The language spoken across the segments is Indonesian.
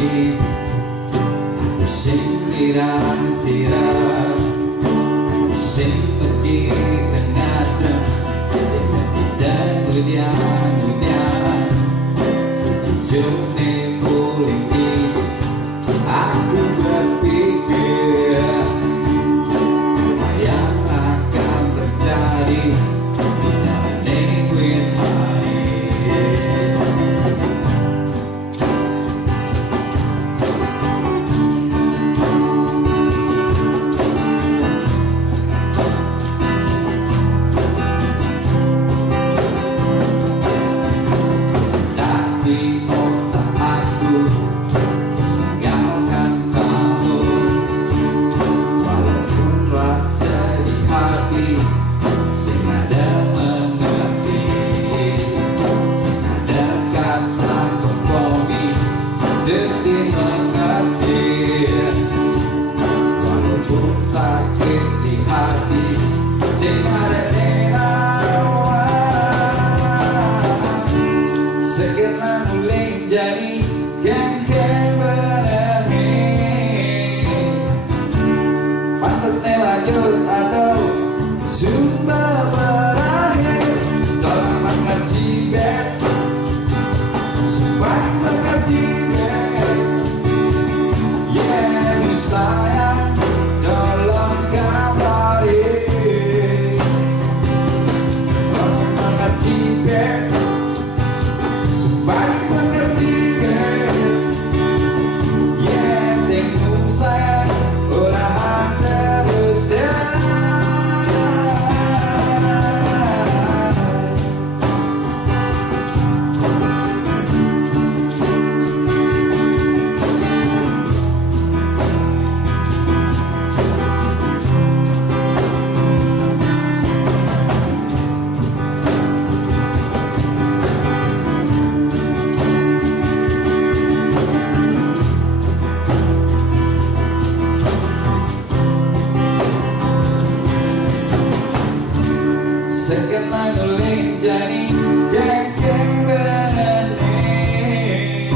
iki aku sing siram sing pergi tengah jam sing dan mulia sejujurnya mulai ini aku berpikir apa yang akan terjadi bila nengguin hari. Di otak aku tinggalkan kamu, walaupun rasa di hati sing ada mengerti, sing ada kata kompromi demi mengerti, walaupun sakit di hati sing ada sekarang mulai jadi geng-geng benih. Pantasnya lanjut atau sudah berakhir. Tolong mengerti beb, supaya mengerti beb. Yeah, sayang, tolong kabari. Tolong mengerti beb, balik mengerti yeah, singgu saya orang terus sekarang mulai jadi geng-geng benih.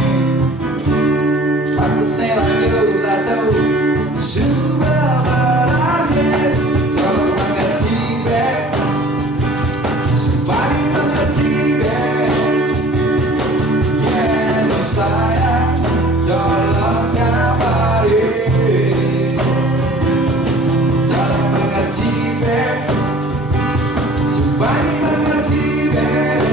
Pantasnya lanjut atau sudah berakhir. Tolong mengerti beb, supaya mengerti beb. Yeah, sayang, tolong kabari. Tolong mengerti beb, balik mengerti beb.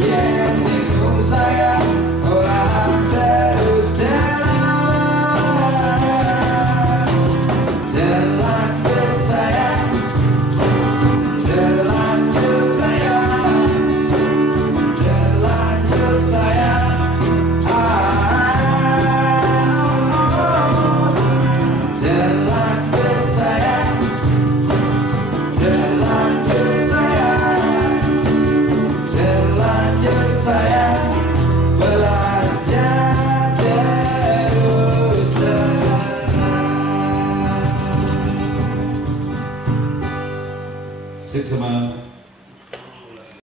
Yeah, singgung sayang orang terus terlanjur sayang, terlanjur sayang, terlanjur sayang. Terlanjur sayang, terlanjur sayang, terlanjur sayang, belajar terus terang. Sip sama